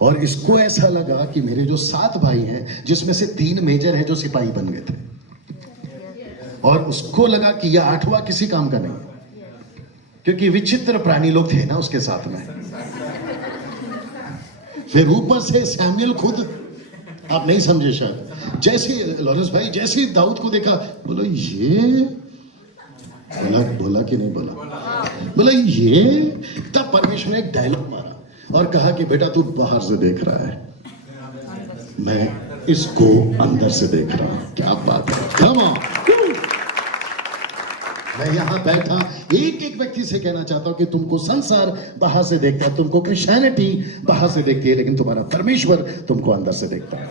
और इसको ऐसा लगा कि मेरे जो 7 भाई हैं, जिसमें से 3 मेजर हैं जो सिपाही बन गए थे, और उसको लगा कि यह 8वां किसी काम का नहीं है, क्योंकि विचित्र प्राणी लोग थे ना उसके साथ में। फिर ऊपर से सैमुअल खुद, आप नहीं समझे शायद, जैसे लॉरेंस भाई जैसे दाऊद को देखा, बोला ये बोला कि नहीं बोला ये, तब परमेश्वर ने एक डायलॉग मारा और कहा कि बेटा तू बाहर से देख रहा है, मैं इसको अंदर से देख रहा हूं। क्या बात है, कम ऑन। मैं यहां बैठा एक एक व्यक्ति से कहना चाहता हूं कि तुमको संसार बाहर से देखता है, तुमको क्रिश्चियनिटी बाहर से देखती है, लेकिन तुम्हारा परमेश्वर तुमको अंदर से देखता है।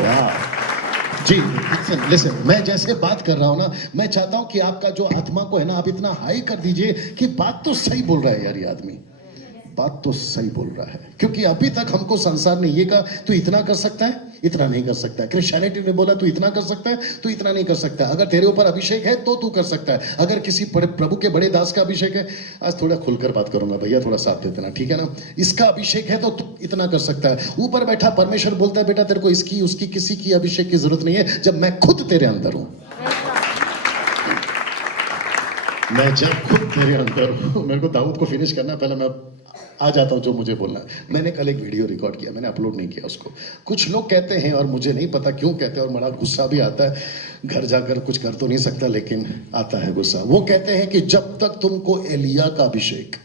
वाह जी, लिसन, मैं जैसे बात कर रहा हूं ना, मैं चाहता हूं कि आपका जो आत्मा को है ना, आप इतना हाई कर दीजिए कि बात तो सही बोल रहा है यार, ये आदमी बात तो सही बोल रहा है। क्योंकि अभी तक हमको संसार ने ये कहा तू इतना कर सकता है, इतना नहीं कर सकता है। क्रिश्चियनिटी ने बोला तू इतना कर सकता है, तू इतना नहीं कर सकता है। अगर तेरे ऊपर अभिषेक है तो तू कर सकता है। अगर किसी प्रभु के बड़े दास का अभिषेक है, आज थोड़ा खुलकर बात करूंगा भैया, थोड़ा साथ दे देना, ठीक है ना। इसका अभिषेक है तो तू इतना कर सकता है। ऊपर बैठा परमेश्वर बोलता है बेटा तेरे को इसकी उसकी किसी की अभिषेक की जरूरत नहीं है, जब मैं खुद तेरे अंदर हूं। मैं जब खुद तेरे अंदर हूं। मेरे को दाऊद को फिनिश करना है, पहले मैं आ जाता हूं जो मुझे बोलना है। मैंने कल एक वीडियो रिकॉर्ड किया, मैंने अपलोड नहीं किया उसको। कुछ लोग कहते हैं, और मुझे नहीं पता क्यों कहते हैं, और बड़ा गुस्सा भी आता है, घर जाकर कुछ कर तो नहीं सकता लेकिन आता है गुस्सा। वो कहते हैं कि जब तक तुमको एलिया का अभिषेक,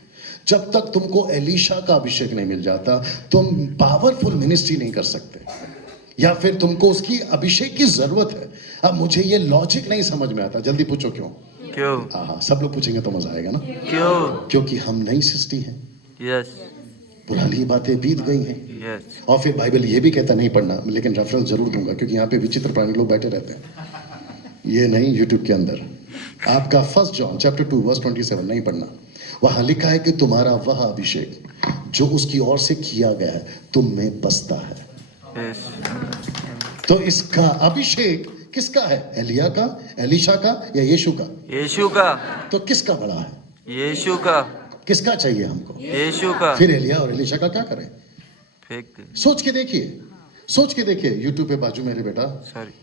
जब तक तुमको एलीशा का अभिषेक नहीं मिल जाता, तुम पावरफुल मिनिस्ट्री नहीं कर सकते, या फिर तुमको उसकी अभिषेक की जरूरत है। अब मुझे ये लॉजिक नहीं समझ में आता। जल्दी पूछो क्यों? क्यों? हाँ, सब लोग पूछेंगे तो मजा आएगा ना। क्यों? क्योंकि हम नई सृष्टि हैं। यस। पुरानी बातें बीत गई हैं। यस। और फिर बाइबल ये भी कहता नहीं पढ़ना, लेकिन रेफरेंस जरूर दूंगा क्योंकि यहाँ पे विचित्र प्राणी लोग बैठे रहते हैं। ये नहीं, यूट्यूब के अंदर आपका 1 जॉन चैप्टर 2 वर्स 27 नहीं पढ़ना। वहां लिखा है कि तुम्हारा वह अभिषेक जो उसकी ओर से किया गया है तुम में बसता है। यस। तो इसका अभिषेक किसका है? एलिया का, एलीशा का, या यीशु का? यीशु का। तो किसका बड़ा है? यीशु का। किसका चाहिए हमको? यीशु का। फिर एलिया और एलीशा का क्या करें? फेंक दे। सोच के देखिए, सोच के देखिए। यूट्यूब पे बाजू मेरे बेटा, सॉरी,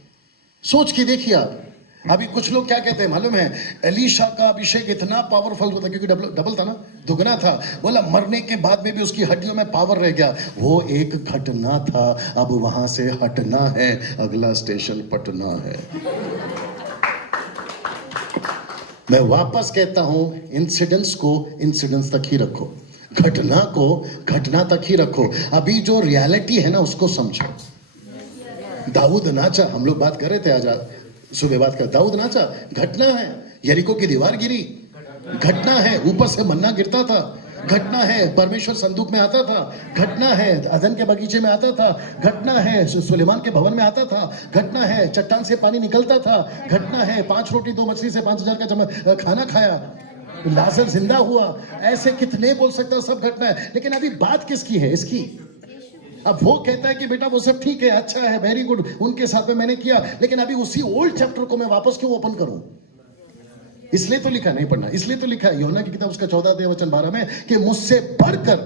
सोच के देखिए आप। अभी कुछ लोग क्या कहते हैं मालूम है? एलीशा का अभिषेक इतना पावरफुल होता, क्योंकि डबल था ना, दुगना था। बोला मरने के बाद में भी उसकी हड्डियों में पावर रह गया। वो एक घटना था, अब वहां से हटना है, अगला स्टेशन पटना है। मैं वापस कहता हूं, इंसिडेंट्स को इंसिडेंट्स तक ही रखो, घटना को घटना तक ही रखो। अभी जो रियलिटी है ना उसको समझो। दाऊद नाचा, हम लोग बात कर रहे थे आज सुबह, बात कर, दाऊद नाचा, घटना है। यरीको की दीवार गिरी, घटना है। ऊपर से मन्ना गिरता था, घटना है। परमेश्वर संदूक में आता था, घटना है। अदन के बगीचे में आता था, घटना है। सुलेमान के भवन में आता था, घटना है। चट्टान से पानी निकलता था, घटना है। 5 रोटी 2 मछली से 5000 का खाना खाया, लाजर जिंदा हुआ। ऐसे कितने बोल सकता, सब घटना है। लेकिन अभी बात किसकी है? इसकी। अब वो कहता है कि बेटा वो सब ठीक है, अच्छा है, वेरी गुड, उनके साथ में मैंने किया, लेकिन अभी उसी ओल्ड चैप्टर को मैं वापस क्यों ओपन करूं? इसलिए तो लिखा, नहीं पढ़ना, इसलिए तो लिखा है यूहन्ना की किताब उसका 14 वचन 12 में कि मुझसे बढ़कर,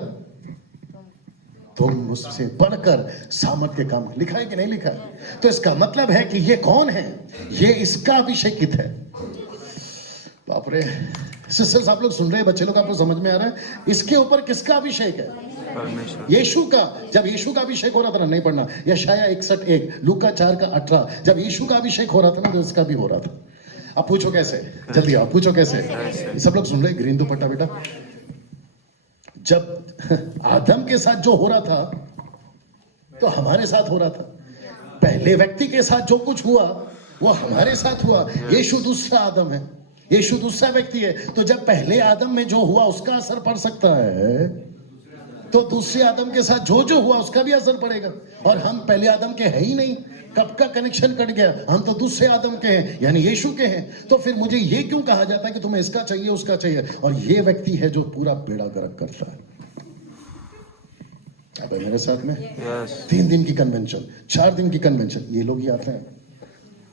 तुम मुझसे बढ़कर सामर्थ्य काम। लिखा है कि नहीं लिखा है? तो इसका मतलब है कि ये कौन है? ये इसका अभिषेकित है। बाप रे, सिस्टर्स आप लोग सुन रहे हैं, बच्चे लोग आप लोग समझ में आ रहा है? इसके ऊपर किसका अभिषेक है? यीशु का। जब यीशु का अभिषेक हो रहा था ना, नहीं पढ़ना, यशाया 61:1, लूका 4:18, जब यीशु का अभिषेक हो रहा था ना तो इसका भी हो रहा था। अब पूछो कैसे? जल्दी आप पूछो कैसे? सब लोग सुन रहे, ग्रीन दुपट्टा बेटा। जब आदम के साथ जो हो रहा था तो हमारे साथ हो रहा था। पहले व्यक्ति के साथ जो कुछ हुआ वो हमारे साथ हुआ। यीशु दूसरा आदम है, यीशु दूसरा व्यक्ति है। तो जब पहले आदम में जो हुआ उसका असर पड़ सकता है, तो दूसरे आदम के साथ जो जो हुआ उसका भी असर पड़ेगा। और हम पहले आदम के हैं ही नहीं, कब का कनेक्शन कट गया? हम तो दूसरे आदम के हैं, यानी यीशु के हैं। तो फिर मुझे ये क्यों कहा जाता है कि तुम्हें इसका चाहिए उसका चाहिए? और ये व्यक्ति है जो पूरा बेड़ा गर्क करता है। अब मेरे साथ में 3 दिन की कन्वेंशन, 4 दिन की कन्वेंशन, ये लोग ही आते हैं।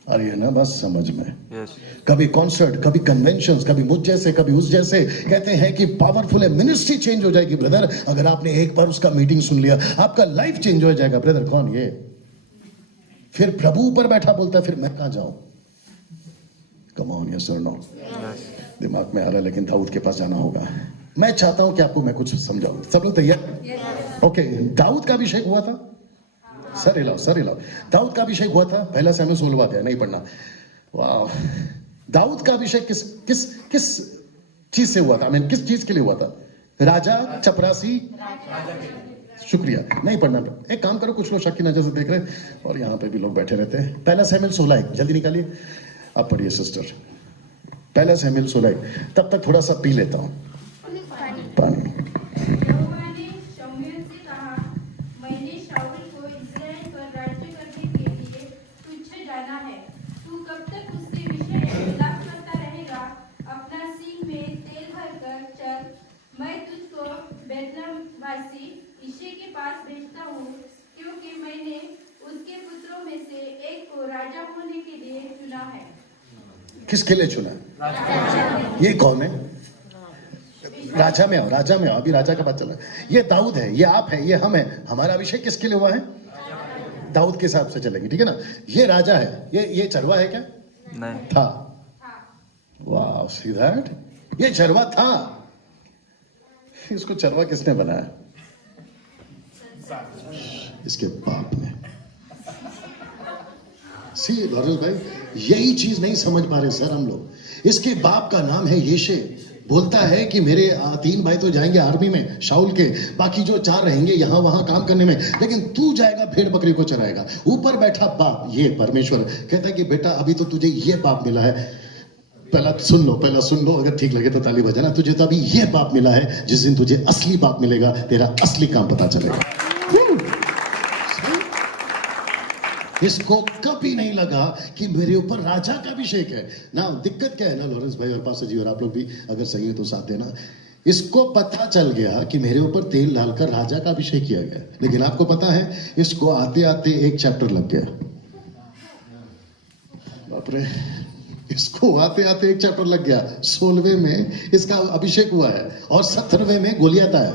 और ये ना बस समझ में, यस कभी कॉन्सर्ट, कभी कन्वेंशंस, कभी मुझ जैसे, कभी उस जैसे कहते हैं कि पावरफुल है, मिनिस्ट्री चेंज हो जाएगी ब्रदर अगर आपने एक बार उसका मीटिंग सुन लिया, आपका लाइफ चेंज हो जाएगा। ब्रदर कौन ये? फिर प्रभु ऊपर बैठा बोलता है फिर मैं कहां जाऊं? कम ऑन, यस और नो? यस दिमाग में आ रहा है लेकिन दाऊद के पास जाना होगा। मैं चाहता हूं कि आपको मैं कुछ समझाऊं। सब लोग तैयार? ओके, दाऊद का अभिषेक हुआ था। सर हिलाओ, सर हिलाओ। दाऊद का अभिषेक हुआ था, पहला शमूएल 16वां अध्याय, नहीं पढ़ना। वाह, दाऊद का अभिषेक किस किस किस चीज से हुआ था? मैं किस चीज के लिए हुआ था? राजा, चपरासी, शुक्रिया, नहीं पढ़ना। एक काम करो, कुछ लोग शक की नजर से देख रहे हैं और यहाँ पे भी लोग बैठे रहते हैं। पहला शमूएल 16:1 जल्दी निकालिए। आप पढ़िए सिस्टर, पहला शमूएल 16:1। तब तक थोड़ा सा पी लेता हूं पानी। यहोवा ने शमूएल से कहा, मैंने शाऊल को इस्राएल पर राज्य करने के लिए तुझे जाना है। तू कब तक उसके विषय में विलाप करता रहेगा? अपना सींग में तेल भरकर चल, मैं तुझको बेतलहमवासी यिशै के पास भेजता हूँ, क्योंकि मैंने उसके पुत्रों में से एक को राजा होने के लिए चुना है। किसके लिए चुना? ये कौन है? राजा में आओ, राजा में आओ, अभी राजा का बात चल रहा है। ये दाऊद है, ये आप है, ये हम है। हमारा अभिषेक किसके लिए हुआ है? दाऊद के हिसाब से चलेंगे, ठीक है ना? ये राजा है, ये चरवा है क्या? नहीं था। वाह, सी दैट, ये चरवा था। इसको चरवा किसने बनाया? इसके बाप ने। सी लॉरेंस भाई, यही चीज नहीं समझ पा रहे सर हम लोग। इसके बाप का नाम है यिशै। बोलता है कि मेरे 3 भाई तो जाएंगे आर्मी में शाऊल के, बाकी जो 4 रहेंगे यहाँ वहां काम करने में, लेकिन तू जाएगा भेड़ बकरी को चराएगा। ऊपर बैठा बाप, ये परमेश्वर कहता है कि बेटा अभी तो तुझे ये बाप मिला है। पहला सुन लो, अगर ठीक लगे तो ताली बजाना। तुझे तो अभी ये बाप मिला है, जिस दिन तुझे असली बाप मिलेगा तेरा असली काम पता चलेगा। इसको कभी नहीं लगा कि मेरे ऊपर राजा का अभिषेक है ना। दिक्कत क्या है ना लॉरेंस भाई और पास्टर जी और आप लोग भी अगर सही है तो साथ देना। इसको पता चल गया कि मेरे ऊपर तेल डालकर राजा का अभिषेक किया गया, लेकिन आपको पता है इसको आते आते एक चैप्टर लग गया। बाप रे, इसको आते आते एक चैप्टर लग गया। 16वें में इसका अभिषेक हुआ है और 17वें में गोलियत आया,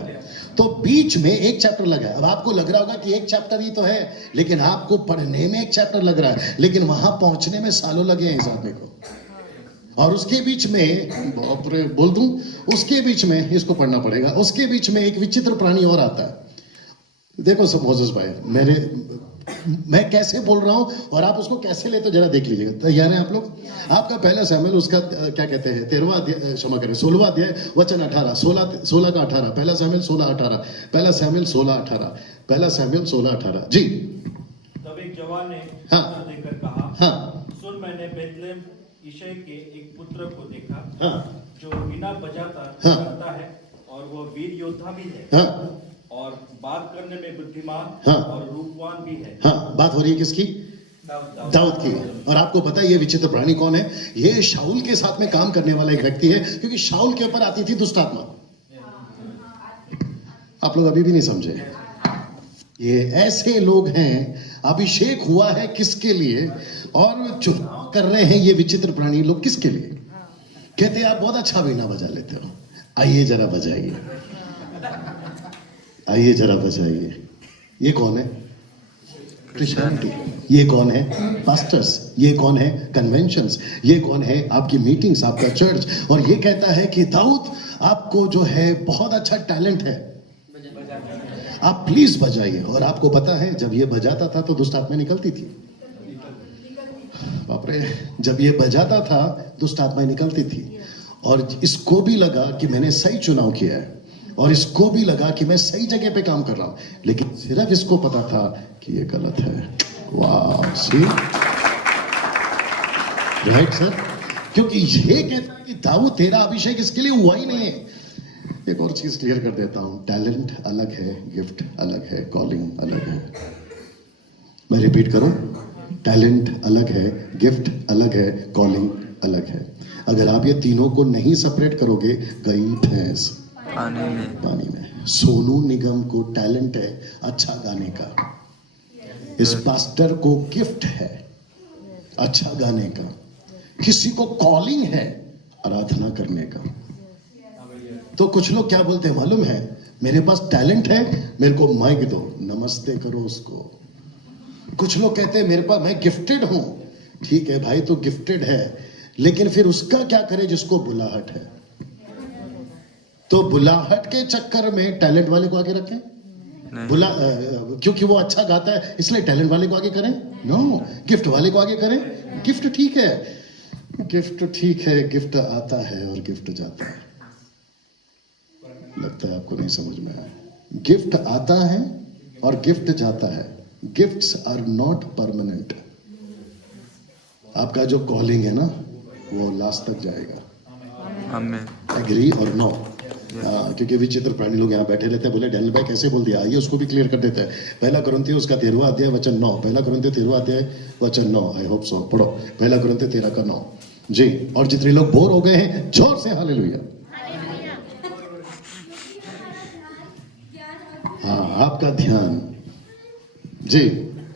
तो बीच में एक चैप्टर लगा है। अब आपको लग रहा होगा कि एक चैप्टर ही तो है, लेकिन आपको पढ़ने में एक चैप्टर लग रहा है, लेकिन वहां पहुंचने में सालों लगे हैं इस आदमी को। और उसके बीच में, बाप रे बोल दूं, उसके बीच में इसको पढ़ना पड़ेगा। उसके बीच में एक विचित्र प्राणी और आता है। देखो सब मोसेस भाई, मैं कैसे बोल रहा हूं और आप उसको कैसे लेते हो जरा देख लीजिएगा। तैयार हैं आप लोग? आपका पहला शमूएल उसका क्या कहते हैं 13वां अध्याय, क्षमा करें 16वां अध्याय वचन 18, 16 का 18। पहला शमूएल 16:18, पहला शमूएल 16:18, पहला शमूएल 16:18 जी। तब एक जवान ने हाँ। उत्तर देकर कहा, हाँ सुन, मैंने बेतलेहम यिशै के एक पुत्र को देखा, हाँ जो बिना बजाता हाँ। करता है और वो वीर योद्धा भी है हाँ और बात करने में बुद्धिमान हाँ। और रूपवान भी है। हाँ, बात हो रही है किसकी? दाऊद की। और आपको पता है ये विचित्र प्राणी कौन है? ये शाऊल के साथ में काम करने वाला एक व्यक्ति है, क्योंकि शाऊल के ऊपर आती थी दुष्ट आत्मा। आप लोग अभी भी नहीं समझे? ये ऐसे लोग हैं। अभिषेक हुआ है किसके लिए और चुनाव कर रहे हैं ये विचित्र प्राणी लोग किसके लिए? कहते हैं आप बहुत अच्छा वीणा बजा लेते हो, आइए जरा बजाइए, आइए जरा बजाइए। ये कौन है? क्रिश्चियनिटी। ये कौन है? पास्टर्स। ये कौन है? कन्वेंशंस। ये कौन है? आपकी मीटिंग्स, आपका चर्च। और ये कहता है कि दाऊद आपको जो है बहुत अच्छा टैलेंट है, आप प्लीज बजाइए। और आपको पता है जब ये बजाता था तो दुष्ट आत्मा निकलती थी। बाप रे, जब ये बजाता था दुष्ट आत्मा निकलती थी। और इसको भी लगा कि मैंने सही चुनाव किया है, और इसको भी लगा कि मैं सही जगह पे काम कर रहा हूं, लेकिन सिर्फ इसको पता था कि ये गलत है। वाह, सी राइट सर? क्योंकि ये कहता है कि दाऊद तेरा अभिषेक इसके लिए हुआ ही नहीं है। एक और चीज क्लियर कर देता हूं, टैलेंट अलग है, गिफ्ट अलग है, कॉलिंग अलग है। मैं रिपीट करूं, टैलेंट अलग है, गिफ्ट अलग है, कॉलिंग अलग है। अगर आप ये तीनों को नहीं सेपरेट करोगे, गई भैंस पानी में। सोनू निगम को टैलेंट है अच्छा गाने का, इस पास्टर को गिफ्ट है अच्छा गाने का, किसी को कॉलिंग है आराधना करने का। तो कुछ लोग क्या बोलते हैं मालूम है, मेरे पास टैलेंट है, मेरे को माइक दो, नमस्ते करो उसको। कुछ लोग कहते हैं मेरे पास, मैं गिफ्टेड हूं। ठीक है भाई, तो गिफ्टेड है, लेकिन फिर उसका क्या करे जिसको बुलाहट है? तो बुलाहट के चक्कर में टैलेंट वाले को आगे रखें? क्योंकि वो अच्छा गाता है इसलिए टैलेंट वाले को आगे करें? नो, गिफ्ट वाले को आगे करें। गिफ्ट ठीक है, गिफ्ट ठीक है, गिफ्ट आता है और गिफ्ट जाता है। लगता है आपको नहीं समझ में आया। गिफ्ट आता है और गिफ्ट जाता है। Gifts are not permanent. आपका जो कॉलिंग है ना, वो लास्ट तक जाएगा। आमीन। एग्री और नो? क्योंकि विचित्र प्राणी लोग यहाँ बैठे रहते हैं, बोले डैनियल भाई कैसे बोल दिया, आइए उसको भी क्लियर कर देते हैं। पहला कुरिन्थियों उसका 13वां अध्याय वचन 9, पहला कुरिन्थियों 13वां अध्याय वचन 9। आई होप सो, पढ़ो पहला कुरिन्थियों 13 का 9 जी। और जितने लोग बोर हो गए हैं जोर से हालेलुया। हाँ, आपका ध्यान जी,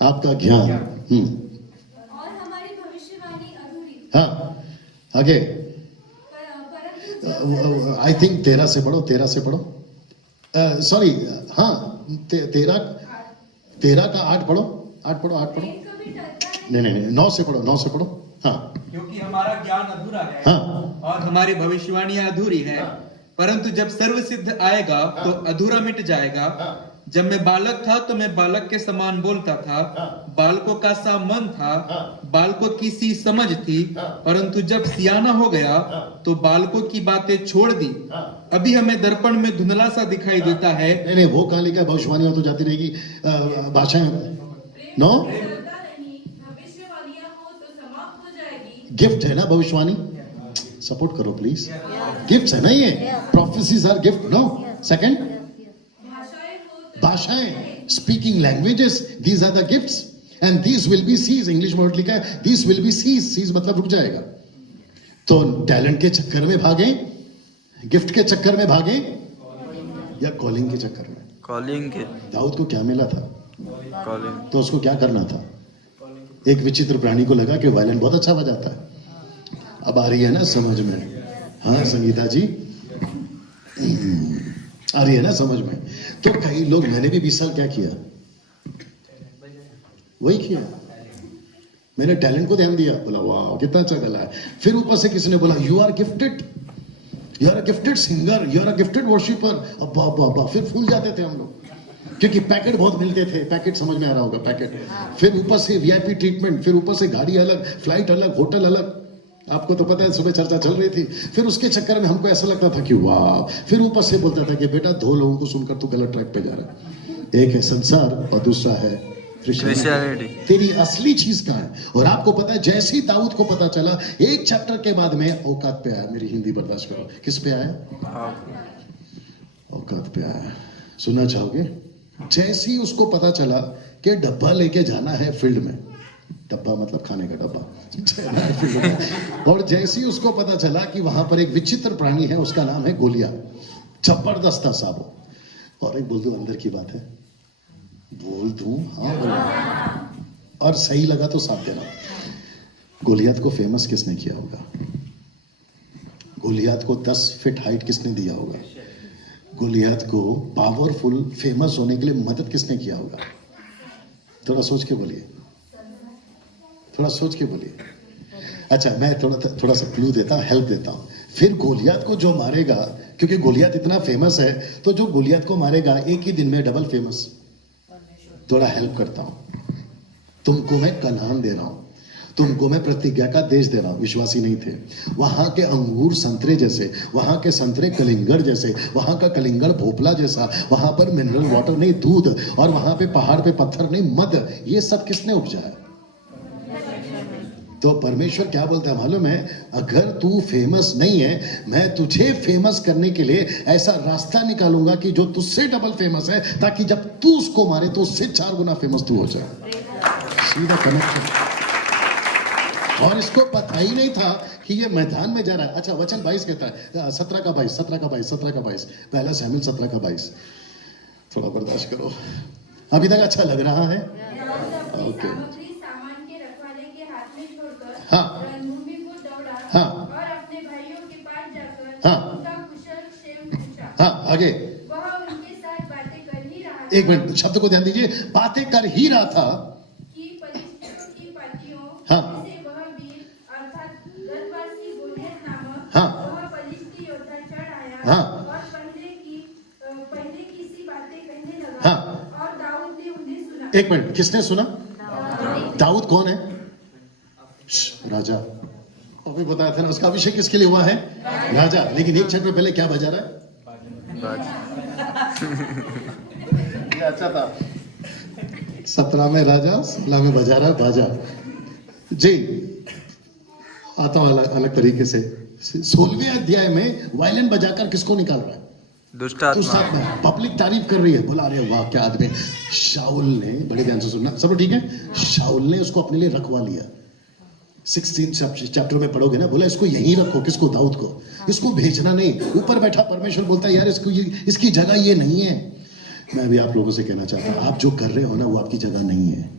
आपका ज्ञान। और हमारी भविष्यवाणी अधूरी। हाँ, आगे आई थिंक 13 से पढ़ो, 13 से पढ़ो। सॉरी, हाँ 13 का 8 पढ़ो, 8 पढ़ो, 8 पढ़ो। नहीं, 9 से पढ़ो, 9 से पढ़ो। हाँ, क्योंकि हमारा ज्ञान अधूरा है हाँ, और हमारी भविष्यवाणियां अधूरी है, परंतु जब सर्वसिद्ध आएगा तो अधूरा मिट जाएगा। जब मैं बालक था तो मैं बालक के समान बोलता था, बालकों का सा मन था, बालकों की सी समझ थी, परंतु जब सियाना हो गया तो बालकों की बातें छोड़ दी। अभी हमें दर्पण में धुंधला सा दिखाई देता है। नहीं, वो कहाँ लिखा है? भविष्यवाणियां तो जाती रहेगी, भाषाएं नो, भविष्यवाणियां हो तो समाप्त हो जाएगी। गिफ्ट है ना भविष्यवाणी। सपोर्ट करो प्लीज, गिफ्ट है ना ये। Prophecies are gift, no? Second, भाषाएं, speaking languages, these are the gifts and these will be cease. English word लिखा है, these will be cease. Cease मतलब रुक जाएगा। तो टैलेंट के चक्कर में भागे, गिफ्ट के चक्कर में भागे, या कॉलिंग के चक्कर में? कॉलिंग के। दाऊद को क्या मिला था? कॉलिंग। तो उसको क्या करना था? एक विचित्र प्राणी को लगा कि वायलिन बहुत अच्छा बजाता है। अब आ रही है ना समझ में? हाँ संगीता जी, आ रही है ना समझ में? तो कई लोग, मैंने भी 20 साल क्या किया, वही किया। मैंने टैलेंट को ध्यान दिया, बोला वाह कितना अच्छा गला है। फिर ऊपर से किसी ने बोला you are gifted, you are a gifted singer, you are a gifted worshipper. अब्बा अब्बा अब्बा, फिर फूल जाते थे हम लोग, क्योंकि पैकेट बहुत मिलते थे। पैकेट समझ में आ रहा होगा, पैकेट। फिर ऊपर से वीआईपी ट्रीटमेंट, फिर ऊपर से गाड़ी अलग, फ्लाइट अलग, होटल अलग। आपको तो पता है सुबह चर्चा चल रही थी। फिर उसके चक्कर में हमको ऐसा लगता था कि वाह। फिर ऊपर से बोलता था कि बेटा 2 लोगों को सुनकर तू गलत ट्रैक पे जा रहा है। एक है संसार और दूसरा है क्रिश्चियनिटी। तेरी असली चीज कहाँ है? और आपको पता है, जैसे ही दाऊद को पता चला, एक चैप्टर के बाद में औकात पे आया। मेरी हिंदी बर्दाश्त करो, किस पे आया? औकात पे आया। सुनना चाहोगे? जैसे ही उसको पता चला कि डब्बा लेके जाना है फील्ड में, डब्बा मतलब खाने का डब्बा, और जैसे ही उसको पता चला कि वहां पर एक विचित्र प्राणी है, उसका नाम है गोलियत। जबरदस्त था साहब। और एक बोल दूं अंदर की बात है, बोल दूं? हाँ बोल। और सही लगा तो साथ देना। गोलियत को फेमस किसने किया होगा? गोलियत को 10 फीट हाइट किसने दिया होगा? गोलियत को पावरफुल फेमस होने के लिए मदद किसने किया होगा? थोड़ा सोच के बोलिए, थोड़ा सोच के बोलिए। अच्छा, मैं थोड़ा सा क्लू देता हूँ, हेल्प देता हूँ। फिर गोलियत को जो मारेगा, क्योंकि गोलियत इतना फेमस है, तो जो गोलियत को मारेगा एक ही दिन में डबल फेमस। थोड़ा हेल्प करता हूँ। तुमको मैं कनान दे रहा हूँ, तुमको मैं प्रतिज्ञा का देश दे रहा हूँ। विश्वासी नहीं थे। वहां के अंगूर संतरे जैसे, वहां के संतरे कलिंगड़ जैसे, वहां का कलिंगड़ भोपला जैसा, वहां पर मिनरल वाटर नहीं दूध, और वहां पे पहाड़ पे पत्थर नहीं मद। ये सब किसने उपजाया? तो परमेश्वर क्या बोलता है मालूम है? अगर तू फेमस नहीं है, मैं तुझे फेमस करने के लिए ऐसा रास्ता निकालूंगा कि जो तुझसे डबल फेमस है, ताकि जब तू उसको मारे तो उससे 4 गुना फेमस तू हो जाए। सीधा कनेक्शन। और इसको पता ही नहीं था कि ये मैदान में जा रहा है। अच्छा, वचन 22 कहता है, 17 का 22, 17 का 22, 17 का 22, पहला शमूएल 17 का 22। थोड़ा बर्दाश्त करो, अभी तक अच्छा लग रहा है? ओके। सामान के रखवाले के हाथ में छोड़कर हाँ। रणभूमि को दौड़ा हाँ। और अपने भाइयों के पास जाकर हाँ। उनका कुशल क्षेम पूछा। हाँ, आगे वह उनके साथ बातें कर ही रहा एक था मिनट शब्द को ध्यान दीजिए, बातें कर ही रहा था कि पलिश्तियों की पार्टियों हाँ। में से वह वीर अर्थात गतवासी गोलियत नामक हाँ। वह पलिश्ती योद्धा चढ़ आया हाँ। और पहले की सी बातें कहने लगा हाँ। और दाऊद ने उन्हें सुना। एक मिनट, किसने सुना? दाऊद कौन है? राजा। अभी बताया था ना, उसका अभिषेक किसके लिए हुआ है? राजा। लेकिन एक चैप्टर पहले क्या बजा रहा है? ये अच्छा था। 17 में राजा, 16 में बजा रहा है बाजा। जी, आता हूं अलग तरीके से। 16वें अध्याय में वायलिन बजाकर किसको निकाल रहा है? दुष्ट उस आत्मा साथ में पब्लिक तारीफ कर रही है, बोला अरे वाह क्या आदमी। शाऊल ने, बड़े ध्यान से सुनना, सब लोग ठीक है? शाऊल ने उसको अपने लिए रखवा लिया। 16 चैप्टर में पढ़ोगे ना, बोला इसको यहीं रखो। किसको? दाऊद को। इसको भेजना नहीं। ऊपर बैठा परमेश्वर बोलता है यार इसको इसकी जगह ये नहीं है। मैं भी आप लोगों से कहना चाहता हूं, आप जो कर रहे हो ना वो आपकी जगह नहीं है।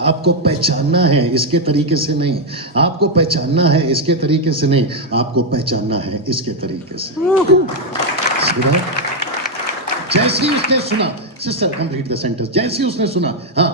आपको पहचानना है इसके तरीके से नहीं, आपको पहचानना है इसके तरीके से नहीं, आपको पहचानना है इसके तरीके से। सुना? जैसे ही उसने सुना, सिस्टर कंप्लीट द सेंटेंस, जैसे ही उसने सुना, हाँ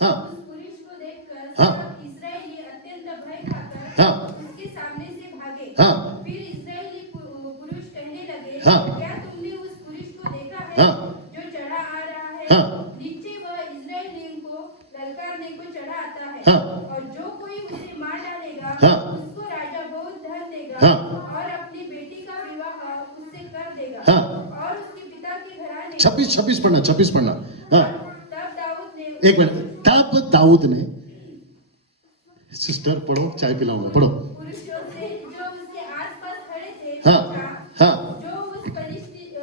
हाँ पुरुष को देखकर हाँ। सब इस्राएली अत्यंत भय खाकर हाँ। उसके सामने से भागे। हाँ। फिर इस्राएली पुरुष कहने लगे, हाँ। क्या तुमने उस पुरुष को देखा है हाँ। जो चढ़ा आ रहा है? हाँ। नीचे वह इस्राएलियों को ललकारने को चढ़ा आता है हाँ। और जो कोई उसे मार डालेगा हाँ। उसको राजा बहुत धन देगा हाँ। और अपनी बेटी का विवाह उससे कर देगा हाँ। और उसके पिता के घराने 26 पढ़ना, 26 पढ़ना। हाँ, तब दाऊद ने एक मिनट। तब दाऊद ने, सिस्टर पढ़ो, चाय पिलाऊंगा, पढ़ो। पुरुषों से जो उसके आसपास खड़े थे हाँ, पूछा, हाँ। जो उस पलिश्ती को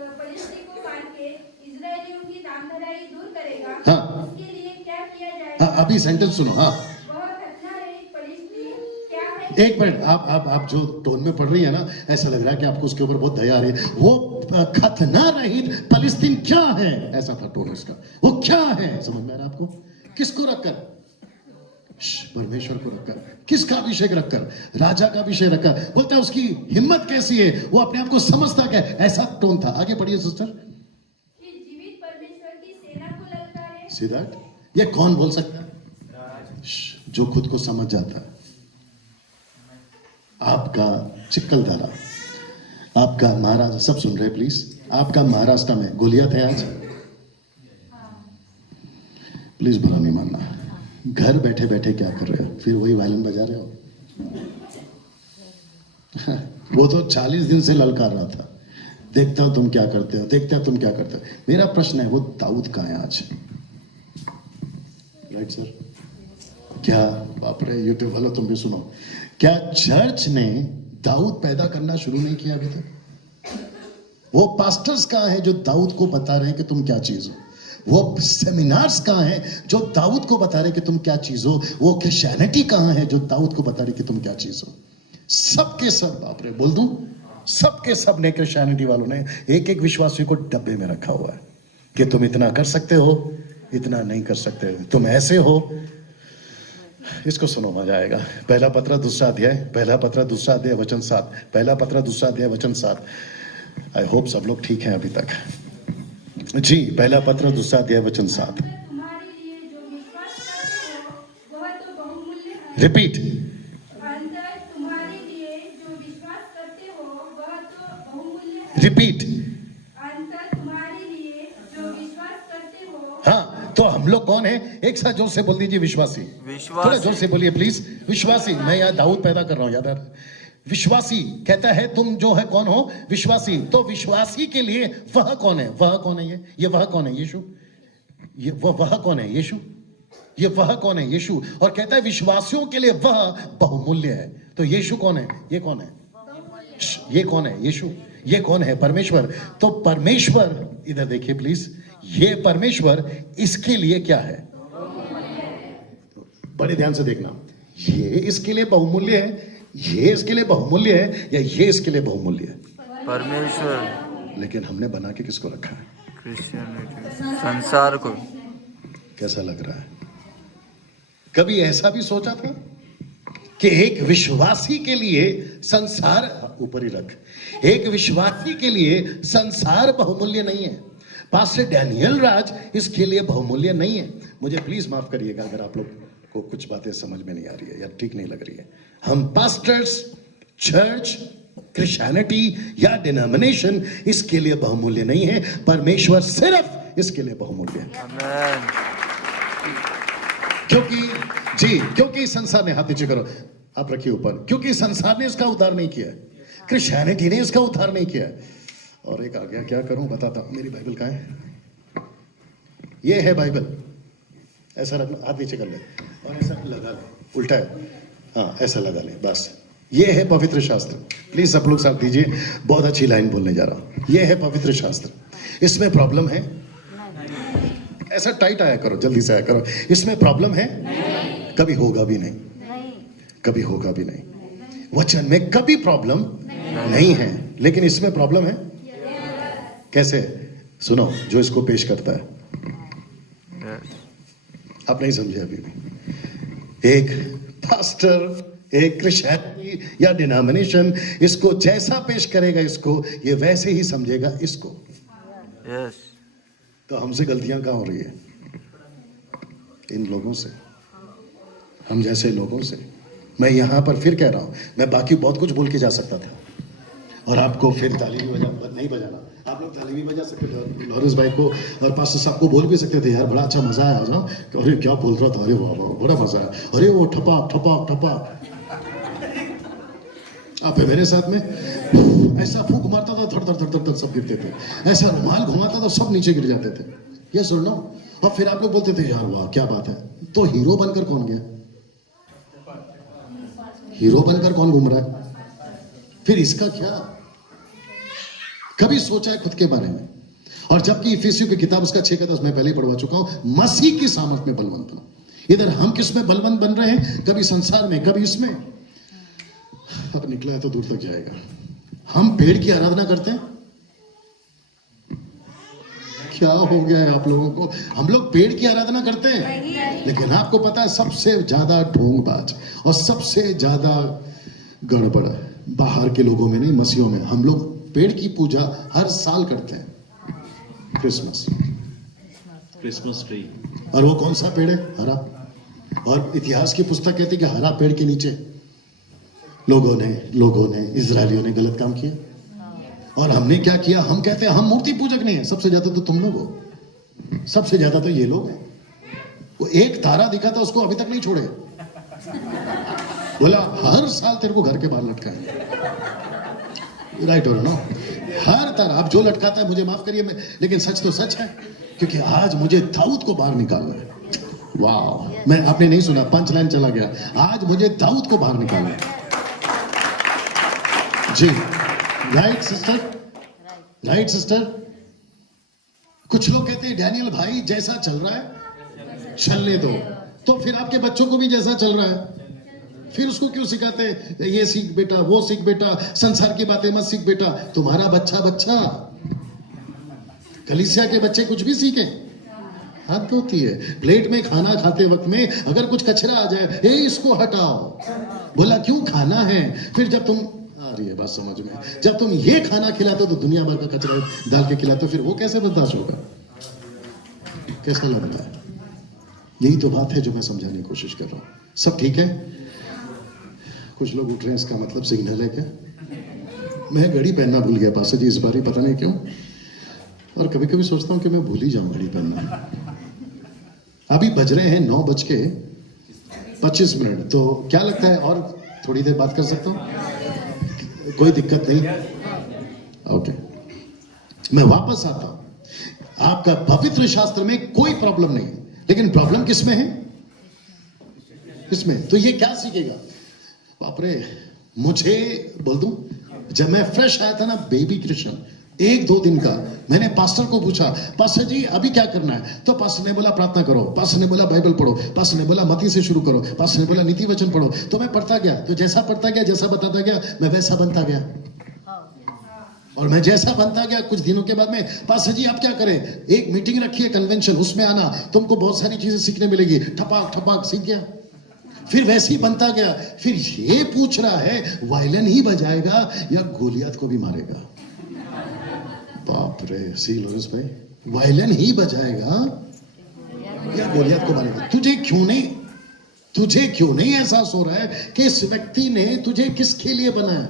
मार के इस्राएलियों की नामधराई दूर करेगा हाँ। उसके लिए क्या किया हाँ, जाएगा? अभी सेंटेंस सुनो। हाँ, वह घटना रहित पलिश्ती क्या है? एक मिनट। आप जो टोन में पढ़ रही है ना, ऐसा लग रहा है कि आपको उसके ऊपर बहुत दया आ रही है। वो खतना रहित फलिस्तीन क्या है, ऐसा था टोन उसका। वो क्या है, समझ में आ रहा है आपको? किसको रखकर? परमेश्वर को रखकर। किसका अभिषेक रखकर? राजा का अभिषेक रखकर। बोलते हैं उसकी हिम्मत कैसी है, वो अपने आप को समझता क्या है, ऐसा टोन था। आगे पढ़िए सिस्टर। कि जीवित परमेश्वर की सेना को ललकारे। See that? ये कौन बोल सकता है? जो खुद को समझ जाता है। आपका चिक्कलदारा, आपका महाराज, सब सुन रहे प्लीज, आपका महाराष्ट्र में गोलियत है आज। प्लीज बुरा नहीं मानना। घर बैठे बैठे क्या कर रहे हो? फिर वही वायलिन बजा रहे हो। वो तो 40 दिन से ललकार रहा था, देखता हूं तुम क्या करते हो, देखता हूं तुम क्या करते हो। मेरा प्रश्न है, वो दाऊद कहाँ है आज? Right sir? क्या बाप रे, यूट्यूब वालों तुम भी सुनो, क्या चर्च ने दाऊद पैदा करना शुरू नहीं किया अभी तक? वो पास्टर्स कहाँ हैं जो दाऊद को बता रहे हैं कि तुम क्या चीज हो? वो सेमिनार्स कहाँ हैं जो दाऊद को बता रहे हैं कि तुम क्या चीज हो? वो क्रिश्चियनिटी कहाँ है जो दाऊद को बता रही कि तुम क्या चीज हो? सबके सब, बाप रे बोल दूं, सबके सब ने, क्रिश्चियनिटी वालों ने एक एक विश्वासी को डब्बे में रखा हुआ है कि तुम इतना कर सकते हो, इतना नहीं कर सकते हो, तुम ऐसे हो। इसको सुनो, मजा आएगा। पहला पत्र दूसरा अध्याय, पहला पत्र दूसरा अध्याय वचन 7, पहला पत्र दूसरा अध्याय वचन 7। आई होप सब लोग ठीक हैं अभी तक। जी, पहला पत्र दूसरा अध्याय वचन 7। तुम्हारे लिए जो विश्वास करते हो वह तो बहुमूल्य है। रिपीट। अंतर तुम्हारे लिए जो विश्वास करते हो वह तो बहुमूल्य है। रिपीट। अंतर तुम्हारे लिए जो विश्वास करते हो। हाँ, तो हम लोग कौन है? एक साथ जोर से बोल दीजिए, विश्वासी। विश्वासी। थोड़ा जोर से बोलिए प्लीज, विश्वासी। मैं यहाँ दाऊद पैदा कर रहा हूँ, याद है? विश्वासी कहता है तुम जो है कौन हो? विश्वासी। तो विश्वासी के लिए वह कौन है? वह कौन है? ये वह कौन है? यीशु। ये वह कौन है? यीशु। ये वह कौन है? यीशु। और कहता है विश्वासियों के लिए वह बहुमूल्य है। तो यीशु कौन है? ये कौन है? ये कौन है? यीशु। ये कौन है? परमेश्वर। तो परमेश्वर, इधर देखिए प्लीज, ये परमेश्वर इसके लिए क्या है? बड़े ध्यान से देखना। ये इसके लिए बहुमूल्य है, ये इसके लिए बहुमूल्य है, या ये इसके लिए बहुमूल्य है? परमेश्वर। लेकिन हमने बना के किसको रखा है? क्रिश्चियनिटी, संसार को। कैसा लग रहा है? कभी ऐसा भी सोचा था कि एक विश्वासी के लिए संसार, ऊपर ही रख, एक विश्वासी के लिए संसार बहुमूल्य नहीं है। पास्टर डैनियल राज इसके लिए बहुमूल्य नहीं है। मुझे प्लीज माफ करिएगा अगर आप लोग को कुछ बातें समझ में नहीं आ रही है या ठीक नहीं लग रही है। हम पास्टर्स, चर्च, क्रिश्चियनिटी या डिनोमिनेशन इसके लिए बहुमूल्य नहीं है। परमेश्वर सिर्फ इसके लिए बहुमूल्य है। आमेन। क्योंकि संसार ने, हाथ नीचे करो, आप रखिए ऊपर, क्योंकि संसार ने इसका उद्धार नहीं किया है, क्रिश्चियनिटी ने इसका उद्धार नहीं किया है। और एक आ गया, क्या करूं बताता हूं। मेरी बाइबल कहां है? ये है बाइबल। ऐसा रखना, हाथ नीचे कर ले और ऐसा लगा ले, उल्टा है, हाँ ऐसा लगा ले, बस। ये है पवित्र शास्त्र। प्लीज सब लोग साथ दीजिए, बहुत अच्छी लाइन बोलने जा रहा हूं। ये है पवित्र शास्त्र। इसमें प्रॉब्लम है? ऐसा टाइट आया करो, जल्दी से आया करो। इसमें प्रॉब्लम है? कभी होगा भी नहीं, कभी होगा भी नहीं। वचन में कभी प्रॉब्लम नहीं है, लेकिन इसमें प्रॉब्लम है। कैसे? सुनो, जो इसको पेश करता है, आप नहीं समझे अभी भी। एक पास्टर, एक क्रिश्चियनिटी या डिनोमिनेशन इसको जैसा पेश करेगा, इसको ये वैसे ही समझेगा इसको। यस। तो हमसे गलतियां कहां हो रही है? इन लोगों से, हम जैसे लोगों से। मैं यहां पर फिर कह रहा हूं, मैं बाकी बहुत कुछ बोल के जा सकता था और आपको फिर ताली भी नहीं बजाना। आप लोग ताली भी बजा सकते थे, लॉरेंस भाई को और पास्टर साहब को बोल भी सकते थे, यार बड़ा अच्छा मजा आया ना, अरे क्या बोल रहा था, अरे वाह वाह बड़ा मजा आया, अरे वो ठपाक ठपाक ठपाक। आप है मेरे साथ में? ऐसा फूंक मारता था, धड़ धड़ धड़ धड़ सब गिरते थे। ऐसा रुमाल घुमाता था, सब नीचे गिर जाते थे। ये सुन लो, और फिर आप लोग बोलते थे, यार वाह क्या बात है। तो हीरो बनकर कौन गया? हीरो बनकर कौन घूम रहा है? फिर इसका क्या? कभी सोचा है खुद के बारे में? और जबकि इफिसियों की किताब उसका 6 का 10 मैं पहले ही पढ़वा चुका हूं, मसीह की सामर्थ में बलवंत बनो। इधर हम किस में बलवंत बन रहे हैं? कभी संसार में, कभी इसमें। अब निकला है तो दूर तक जाएगा। हम पेड़ की आराधना करते हैं। क्या हो गया है आप लोगों को? हम लोग पेड़ की आराधना करते हैं, लेकिन आपको पता है सबसे ज्यादा ढोंगबाज और सबसे ज्यादा गड़बड़ बाहर के लोगों में नहीं, मसीहों में। हम लोग पेड़ की पूजा हर साल करते हैं, क्रिसमस ट्री। और वो कौन सा पेड़ है? हरा। और इतिहास की पुस्तक कहती है कि हरा पेड़ के नीचे लोगों ने इजरायलियों ने गलत काम किया। और हमने क्या किया? हम कहते हैं हम मूर्ति पूजक नहीं है। सबसे ज्यादा तो तुम लोग हो, सबसे ज्यादा तो ये लोग हैं। वो एक तारा दिखा था, उसको अभी तक नहीं छोड़े, बोला हर साल तेरे को घर के बाहर लटकाएंगे। राइट हो ना? हर तारा। अब जो लटकाता है मुझे माफ करिए, मैं, लेकिन सच तो सच है, क्योंकि आज मुझे दाऊद को बाहर निकालना है। वाह, मैं आपने नहीं सुना, पंच लाइन चला गया। आज मुझे दाऊद को बाहर निकालना है जी। Right sister, right sister. कुछ लोग कहते हैं डैनियल भाई जैसा चल रहा है चलने दो, तो फिर आपके बच्चों को भी जैसा चल रहा है, फिर उसको क्यों सिखाते हैं? ये सीख बेटा, वो सीख बेटा, संसार की बातें मत सीख बेटा। तुम्हारा बच्चा कलीसिया के बच्चे कुछ भी सीखे, हद होती है। प्लेट में खाना खाते वक्त में अगर कुछ कचरा आ जाए, ए इसको हटाओ, बोला क्यों खाना है। फिर जब तुम, आ रही है बात समझ में, जब तुम ये खाना खिलाते हो तो दुनिया भर का कचरा डाल के खिलाते हो, फिर वो कैसे बर्दाश्त होगा? कैसा लग रहा है? यही तो बात है जो मैं समझाने की कोशिश कर रहा हूं। सब ठीक है? कुछ लोग उठ रहे हैं, इसका मतलब सिग्नल है क्या? मैं घड़ी पहनना भूल गया पास्टर जी इस बार ही, पता नहीं क्यों। और कभी कभी सोचता हूं कि मैं भूल ही जाऊं घड़ी पहनना। अभी बज रहे हैं 9:25। तो क्या लगता है और थोड़ी देर बात कर सकता हूं? कोई दिक्कत नहीं? ओके, मैं वापस आता हूं। आपका पवित्र शास्त्र में कोई प्रॉब्लम नहीं है, लेकिन प्रॉब्लम किस में है? इसमें। तो ये क्या सीखेगा? बाप रे, मुझे बोल दूं, जब मैं फ्रेश आया था ना, बेबी क्रिश्चियन, 1-2 दिन का, मैंने पास्टर को पूछा, पास्टर जी अभी क्या करना है? तो पास्टर ने बोला प्रार्थना करो, पास्टर ने बोला बाइबल पढ़ो, पास्टर ने बोला मत्ती से शुरू करो, पास्टर ने बोला नीति वचन पढ़ो। तो मैं पढ़ता गया, तो जैसा पढ़ता गया, जैसा बताता गया, मैं वैसा बनता गया। और मैं जैसा बनता गया, कुछ दिनों के बाद में, पास्टर जी आप क्या करें? एक मीटिंग रखिए, कन्वेंशन, उसमें आना, तुमको बहुत सारी चीजें सीखने मिलेगी। ठपाक ठपाक सीख गया। फिर वैसे ही बनता गया। फिर ये पूछ रहा है वायलिन ही बजाएगा या गोलियत को भी मारेगा। बाप रे, सी लॉरेंस भाई, वायलिन ही बजाएगा या गोलियत को मारेगा? तुझे क्यों नहीं एहसास हो रहा है कि इस व्यक्ति ने तुझे किसके लिए बनाया?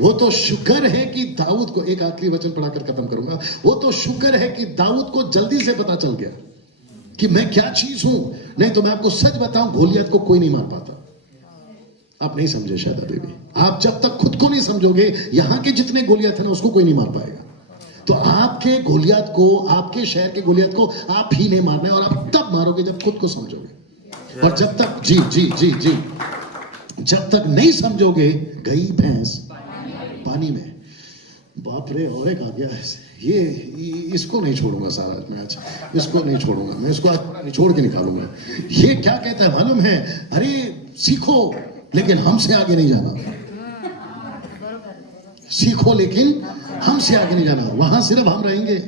वो तो शुक्र है कि दाऊद को, एक आखिरी वचन पढ़ाकर खत्म करूंगा, वो तो शुक्र है कि दाऊद को जल्दी से पता चल गया कि मैं क्या चीज हूं। नहीं तो मैं आपको सच बताऊं, गोलियत को कोई नहीं मार पाता। आप नहीं समझे शायद अभी भी। आप जब तक खुद को नहीं समझोगे, यहां के जितने गोलियत है ना, उसको कोई नहीं मार पाएगा। तो आपके गोलियत को, आपके शहर के गोलियत को आप ही नहीं मारना है, और आप तब मारोगे जब खुद को समझोगे। और जब तक जी जब तक नहीं समझोगे, गई भैंस पानी में। बाप रे, और एक आ गया है ये, इसको नहीं छोड़ूंगा सारा मैच, इसको नहीं छोड़ूंगा मैं, इसको निचोड़ के निकालूंगा। ये क्या कहता है मालूम है? अरे सीखो लेकिन हमसे आगे नहीं जाना, सीखो लेकिन हमसे आगे नहीं जाना, वहां सिर्फ हम रहेंगे।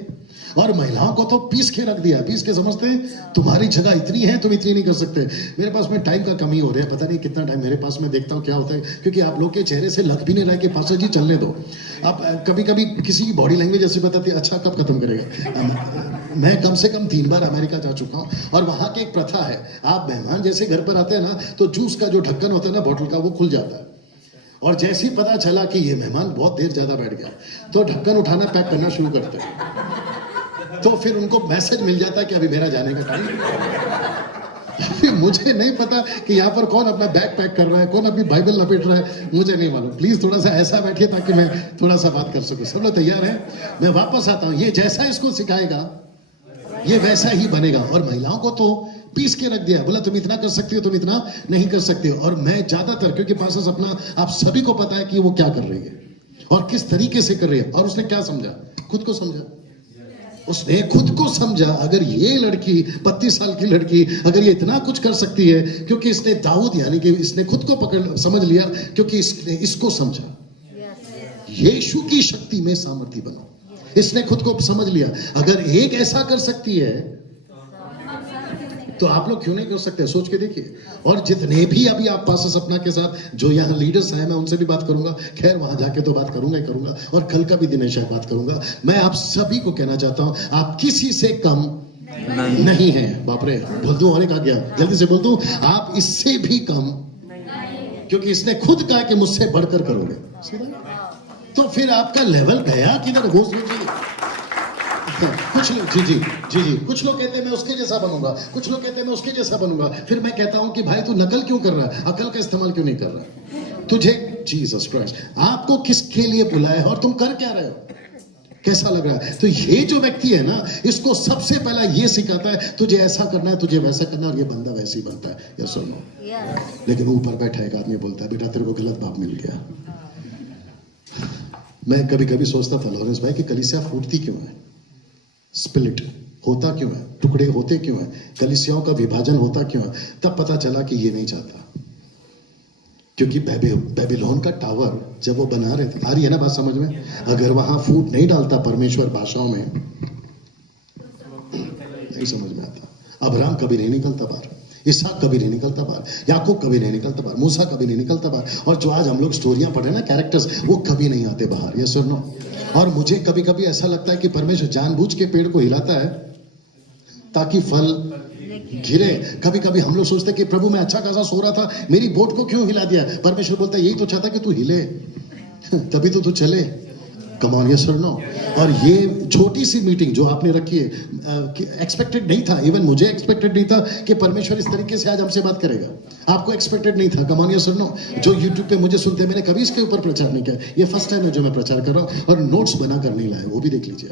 और महिलाओं को तो पीस के रख दिया, पीस के समझते हैं तुम्हारी जगह इतनी है, तुम इतनी नहीं कर सकते। मेरे पास में टाइम का कमी हो रहा है, पता नहीं कितना टाइम मेरे पास में, देखता हूँ क्या होता है, क्योंकि आप लोग के चेहरे से लग भी नहीं रहा है कि पास्टर जी चलने दो। आप कभी कभी किसी की बॉडी लैंग्वेज ऐसी बताती है, अच्छा कब खत्म करेगा। मैं कम से कम 3 बार अमेरिका जा चुका हूँ, और वहां की एक प्रथा है, आप मेहमान जैसे घर पर आते हैं ना, तो जूस का जो ढक्कन होता है ना बॉटल का, वो खुल जाता है। और जैसे ही पता चला कि ये मेहमान बहुत देर ज्यादा बैठ गया, तो ढक्कन उठाना, पैक करना शुरू करते हैं। तो फिर उनको मैसेज मिल जाता है कि अभी मेरा जाने का टाइम। फिर मुझे नहीं पता कि यहाँ पर कौन अपना बैग पैक कर रहा है, कौन अपनी बाइबल लपेट रहा है, मुझे नहीं मालूम। प्लीज थोड़ा सा ऐसा बैठिए ताकि मैं थोड़ा सा बात कर सकूं। सब लोग तैयार हैं? मैं वापस आता हूं। ये जैसा इसको सिखाएगा, ये वैसा ही बनेगा। और महिलाओं को तो पीस के रख दिया, बोला तुम इतना कर सकती हो, तुम इतना नहीं कर सकते हो। और मैं ज्यादातर, क्योंकि पास्टर सपना आप सभी को पता है कि वो क्या कर रही है और किस तरीके से कर रही है। और उसने क्या समझा? खुद को समझा। उसने खुद को समझा, अगर ये लड़की 32 साल की लड़की अगर ये इतना कुछ कर सकती है, क्योंकि इसने दाऊद, यानी कि इसने खुद को पकड़ समझ लिया, क्योंकि इसने इसको समझा। यीशु की शक्ति में सामर्थ्य बनो। इसने खुद को समझ लिया, अगर एक ऐसा कर सकती है तो आप लोग क्यों नहीं कर सकते? सोच के देखिए। और जितने भी अभी आप पास्टर सपना के साथ जो यहाँ लीडर्स हैं, मैं उनसे भी बात करूंगा। खैर वहां जाके तो बात करूंगा ही करूंगा, और कल का भी दिनेश है बात करूंगा। मैं आप सभी को कहना चाहता हूं, आप किसी से कम नहीं है। बाप रे, बोल दूं? और एक आ गया, जल्दी से बोल दूं, आप इससे भी कम, क्योंकि इसने खुद कहा कि मुझसे बढ़कर करोगे। तो फिर आपका लेवल गया किधर? वो सोचिए। कुछ लोग जी कुछ लोग कहते हैं मैं उसके जैसा बनूंगा, कुछ लोग कहते हैं मैं उसके जैसा बनूंगा। फिर मैं कहता हूं कि भाई तू नकल क्यों कर रहा है? अकल का इस्तेमाल क्यों नहीं कर रहा? तुझे जीसस क्राइस्ट आपको किसके लिए बुलाया है और तुम कर क्या रहे हो? कैसा लग रहा है? तो ये जो व्यक्ति है ना, इसको सबसे पहला ये सिखाता है तुझे ऐसा करना है, तुझे वैसा करना है, और ये बंदा वैसे ही बनता है। यस और नो? लेकिन ऊपर बैठा एक आदमी बोलता है बेटा तेरे को गलत बाप मिल गया। मैं कभी कभी सोचता था लॉरेंस भाई कि कलीसिया फूटती क्यों है? स्प्लिट होता क्यों है? टुकड़े होते क्यों है? कलीसियाओं का विभाजन होता क्यों है? तब पता चला कि ये नहीं चाहता, क्योंकि बेबीलोन का टावर जब वो बना रहे थे, आ रही है ना बात समझ में? अगर वहां फूट नहीं डालता परमेश्वर भाषाओं में, नहीं समझ में आता। अब्राहम कभी नहीं निकलता बाहर, इसहाक कभी नहीं निकलता बाहर, याकूब कभी नहीं निकलता बाहर, मूसा कभी नहीं निकलता बाहर, और जो आज हम लोग स्टोरियां पढ़ रहे हैं ना, कैरेक्टर्स, वो कभी नहीं आते बाहर। यस और नो? और मुझे कभी कभी ऐसा लगता है कि परमेश्वर जानबूझ के पेड़ को हिलाता है ताकि फल गिरे। कभी कभी हम लोग सोचते हैं कि प्रभु मैं अच्छा खासा सो रहा था, मेरी बोट को क्यों हिला दिया? परमेश्वर बोलता है यही तो चाहता कि तू हिले, तभी तो तू चले। कम ऑन, यस और नो? और ये छोटी सी मीटिंग जो आपने रखी है, एक्सपेक्टेड नहीं था, इवन मुझे एक्सपेक्टेड नहीं था कि परमेश्वर इस तरीके से आज हमसे बात करेगा। आपको एक्सपेक्टेड नहीं था। कम ऑन, यस और नो? जो यूट्यूब पे मुझे सुनते हैं, मैंने कभी इसके ऊपर प्रचार नहीं किया, ये फर्स्ट टाइम है जो मैं प्रचार कर रहा हूँ, और नोट्स बना कर नहीं लाया, वो भी देख लीजिए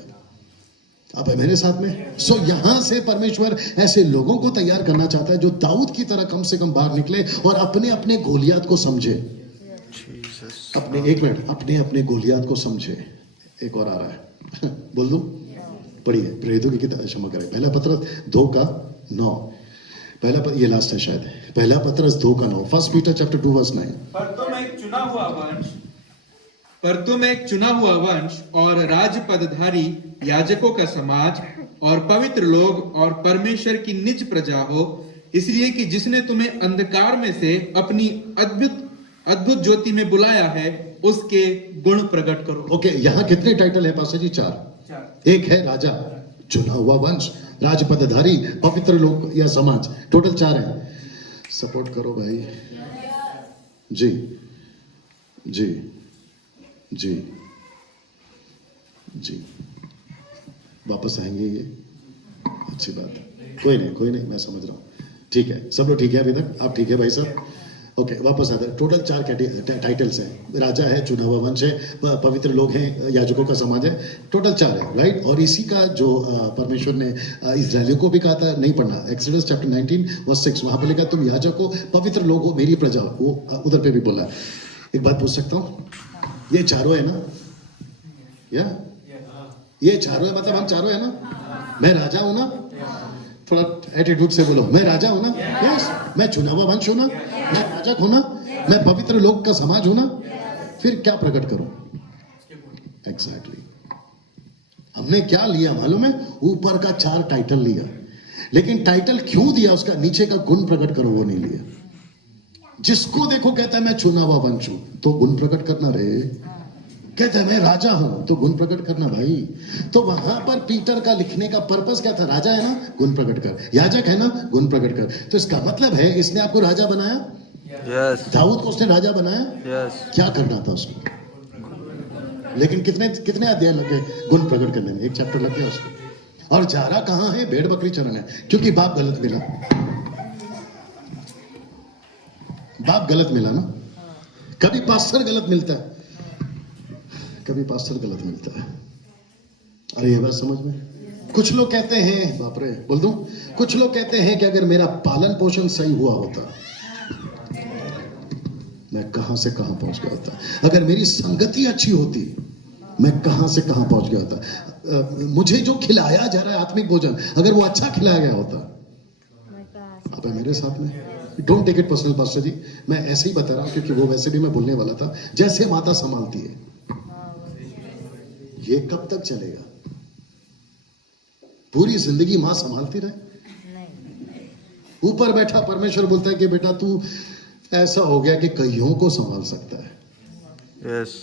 आप है मेरे साथ में। सो यहां से परमेश्वर ऐसे लोगों को तैयार करना चाहता है जो दाऊद की तरह कम से कम बाहर निकले और अपने अपने गोलियात को समझे। अपने, एक मिनट, अपने अपने गोलियात को समझे। एक और आ रहा है, बोल दूं? पढ़िए, प्रेरितों की किताब, क्षमा करें, पहला पत्रस 2:9। ये लास्ट है शायद, पहला पत्रस 2:9, 1 पीटर चैप्टर 2:9। पर तुम एक चुना हुआ वंश और राजपदधारी याजकों का समाज और पवित्र लोग और परमेश्वर की निज प्रजा हो, इसलिए कि जिसने तुम्हें अंधकार में से अपनी अद्भुत अद्भुत ज्योति में बुलाया है उसके गुण प्रकट करो। ओके, यहाँ कितने टाइटल है पास्टर जी? 4। एक है राजा, चुना हुआ वंश, राजपदधारी, पवित्र लोग या समाज, टोटल 4 है। सपोर्ट करो भाई। जी जी जी जी, वापस आएंगे ये, अच्छी बात है। कोई नहीं, मैं समझ रहा हूँ। ठीक है, सब लोग ठीक है अभी तक? आप ठीक है भाई साहब? ओके, वापस आता है। टोटल 4 टाइटल्स हैं। राजा है, चुना हुआ वंश है, पवित्र लोग हैं, याजकों का समाज है, टोटल 4 है, राइट? और इसी का जो परमेश्वर ने इस्राएलियों को भी कहा था, नहीं पढ़ना, एक्सोडस चैप्टर 19 वर्स 6, वहां पर लिखा तुम याजक हो, पवित्र लोग हो, मेरी प्रजा हो, वो उधर पे भी बोला है। एक बात पूछ सकता हूँ? ये चारों है ना? या ये चारों है, मतलब हम चारों है ना? मैं राजा हूं ना? थोड़ा एटीट्यूड से बोलो, मैं राजा हूं ना? यस। मैं चुना हुआ वंश हूं ना? मैं याजक हूं ना? मैं पवित्र लोग का समाज हूं ना? फिर क्या प्रकट करूं? एग्जैक्टली। हमने क्या लिया मालूम है? ऊपर का 4 टाइटल लिया, लेकिन टाइटल क्यों दिया उसका नीचे का गुण प्रकट करो वो नहीं लिया। जिसको देखो कहता है मैं चुना हुआ वंश हूं, तो गुण प्रकट करना रे। कहता है मैं राजा हूं, तो गुण प्रकट करना भाई। तो वहां पर पीटर का लिखने का पर्पस क्या था? राजा है ना, गुण प्रकट कर। याजक है ना, गुण प्रकट कर। तो इसका मतलब है इसने आपको राजा बनाया। यस दाऊद को उसने राजा बनाया। यस क्या करना था उसको? लेकिन कितने अध्याय लगे गुण प्रकट करने में? 1 चैप्टर लग गया उसको। और जा रहा कहां है? भेड़ बकरी चरने, क्योंकि बाप गलत मिला। बाप गलत मिला ना। कभी पास्टर गलत मिलता है, कभी पास्टर गलत मिलता है। अरे ये बात समझ में? कुछ लोग कहते हैं, बाप रे बोल दूं, कुछ लोग कहते हैं कि अगर मेरा पालन पोषण सही हुआ होता, मैं कहां से कहां पहुंच गया होता। अगर मेरी संगति अच्छी होती, मैं कहां से कहां पहुंच गया होता। मुझे जो खिलाया जा रहा है आत्मिक भोजन, अगर वो अच्छा खिलाया गया होता। आप है मेरे साथ में? Don't take it personal pastor ji, मैं ऐसे ही बता रहा हूं क्योंकि वो वैसे भी मैं बोलने वाला था। जैसे माता संभालती है, ये कब तक चलेगा? पूरी जिंदगी मां संभालती रहे? ऊपर बैठा परमेश्वर बोलता है कि बेटा तू ऐसा हो गया कि कईयों को संभाल सकता है। यस